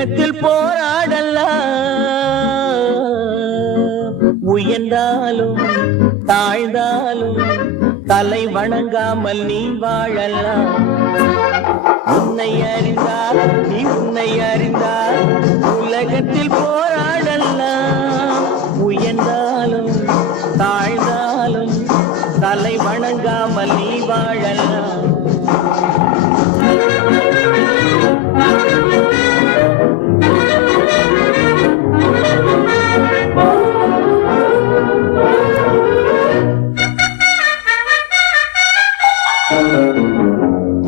உலகத்தில் போராடலாம், உயர்ந்தாலும் தாழ்ந்தாலும் தலை வணங்காமல் நீ வாழலாம். உன்னை அறிந்தால் நீ உன்னை அறிந்தால் உலகத்தில் போராடலாம், உயர்ந்தாலும் தாழ்ந்தாலும் தலை வணங்காமல் நீ வாழலாம்.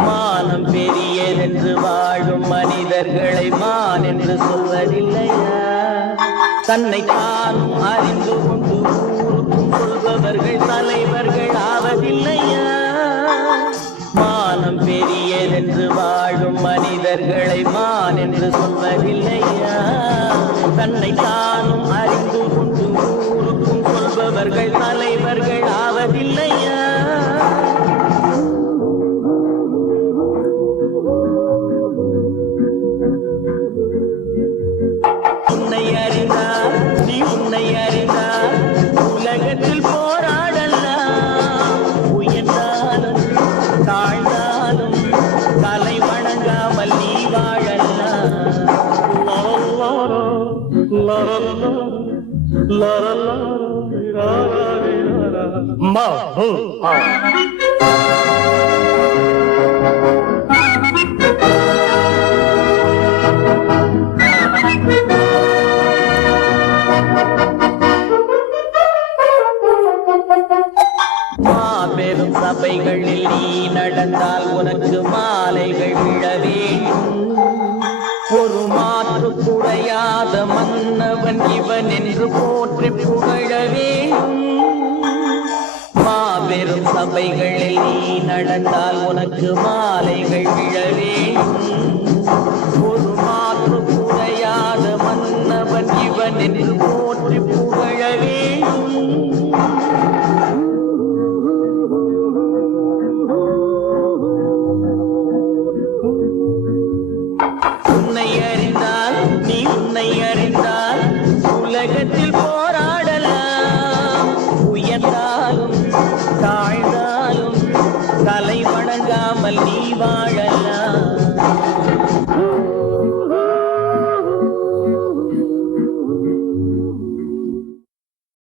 மானம் பெரியதென்று வாழும் மனிதர்களை மான் என்று சொல்வதில்லையா? தன்னை தானும் அறிந்து கொண்டு ஊருக்கும் சொல்பவர்கள் தலைவர்கள் ஆவதில்லையா? மானம் பெரியதென்று வாழும் மனிதர்களை மான் என்று சொல்வதில்லையா? தன்னை தானும் அறிந்து கொண்டு ஊருக்கும் சொல்பவர்கள் தலைவர்கள் ஆவதில்லையா? உன்னை அறிந்தால் நீ உன்னை அறிந்தால் உலகத்தில் போராடலாம், உயர்ந்தாலும் தாழ்ந்தாலும் தலை வணங்காமல் நீ வாழலாம். மாபெரும் சபைகளில் நீ நடந்தால் உனக்கு மாலைகள் விழ வேண்டும். ஒரு மாற்று குறையாத மன்னவன் இவன் என்று போற்றி புகழ வேண்டும். மாபெரும் சபைகளில் நீ நடந்தால் உனக்கு மாலைகள் விழ வேண்டும். ஒரு மாற்று குறையாத மன்னவன் இவன் என்று போற்றி புகழ வேண்டும். உன்னை அறிந்தால் நீ உன்னை அறிந்தால் உலகத்தில் போராடலாம், உயர்ந்தாலும் தாழ்ந்தாலும் தலை வணங்காமல் நீ வாழலாம்.